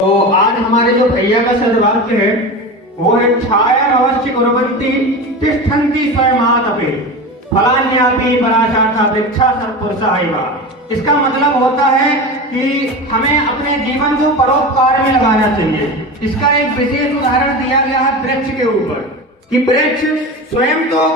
तो आज हमारे जो भैया का सदवाक्य है वो है छाया अवश्य कुर्वन्ति तिष्ठन्ति स्वयमादपि फलान्यापि पराशाखा वृक्षा सत्पुरुषा एव। इसका मतलब होता है कि हमें अपने जीवन को परोपकार में लगाना चाहिए। इसका एक विशेष उदाहरण दिया गया है वृक्ष के ऊपर कि वृक्ष स्वयं तो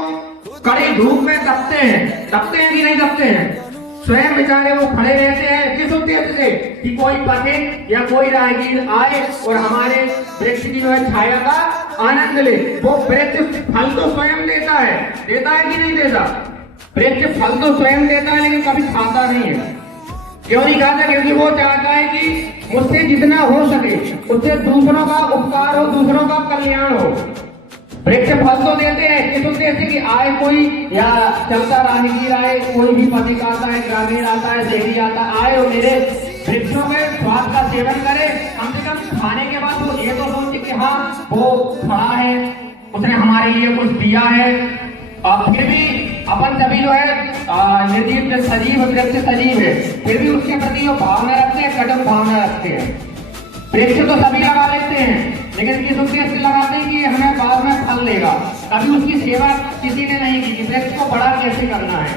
कड़ी धूप में तपते हैं कि नहीं तपते हैं। स्वयं बेचारे वो खड़े रहते हैं किस उद्देश्य से कि कोई पथिक या कोई राहगीर आए और हमारे वृक्ष की जो है छाया का आनंद ले। वो वृक्ष फल तो स्वयं देता है कि नहीं देता? वृक्ष फल तो स्वयं देता है लेकिन कभी खाता नहीं है। क्यों नहीं खाता? क्योंकि वो चाहता है कि मुझसे जितना हो सके उससे दूसरों का उपकार हो, दूसरों का कल्याण हो। वृक्ष फल तो देते हैं किस उद्देश्य कि आए कोई या चलता राहगीर आए, कोई भी पथिक आता है, ग्रामीण आता है, शहरी आता आए और मेरे वृक्षों में स्वाद का सेवन करे। कम से कम खाने के बाद वो ये तो सोचे कि हाँ वो खड़ा है, उसने हमारे लिए कुछ दिया है। और फिर भी अपन सभी जो है निर्जीव सजीव वृक्ष सजीव है, फिर भी उसके प्रति जो भावना रखते हैं कटक भावना रखते हैं। वृक्ष तो सभी लगा लेते हैं लेकिन किस उद्देश्य से लगाते हैं कि हमें बाद में फल देगा। कभी उसकी सेवा किसी ने नहीं की कि वृक्ष को बड़ा कैसे करना है।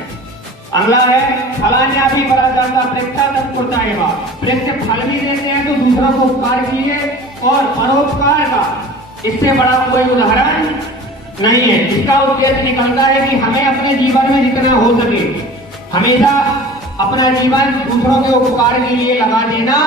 अगला है फलान्यापि पराशाखा वृक्षा सत्पुरुषा एव। वृक्ष फल भी देते हैं तो दूसरों को उपकार के लिए और परोपकार का इससे बड़ा कोई उदाहरण नहीं है। इसका उद्देश्य निकलता है कि हमें अपने जीवन में जितना हो सके हमेशा अपना जीवन दूसरों के उपकार के लिए लगा देना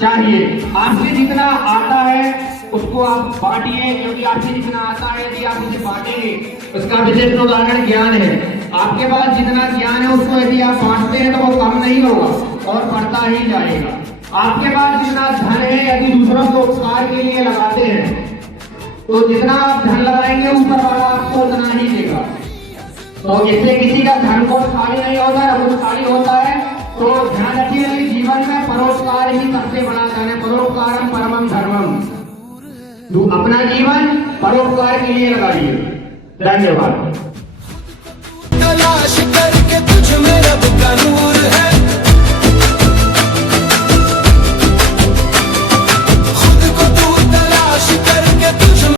चाहिए। आपसे जितना आता है उसको आप बांटिए, क्योंकि आपसे जितना आता है यदि आप उसे बांटेंगे उसका विशेष उदाहरण ज्ञान है। आपके पास जितना ज्ञान है उसको यदि आप बांटते हैं तो वो कम नहीं होगा और बढ़ता ही जाएगा। आपके पास जितना धन है यदि दूसरों को उपकार के लिए लगाते हैं तो जितना आप धन लगाएंगे ऊपर वाला आपको उतना ही देगा। तो इससे किसी का धन को खाली नहीं होता है, वो खाली होता है। तो ध्यान रखिए जीवन में परोपकार ही सबसे बड़ा धन है। परोपकारम परमम धर्मम। अपना जीवन परोपकार के लिए लगाइए। धन्यवाद। तलाश करके तुझ में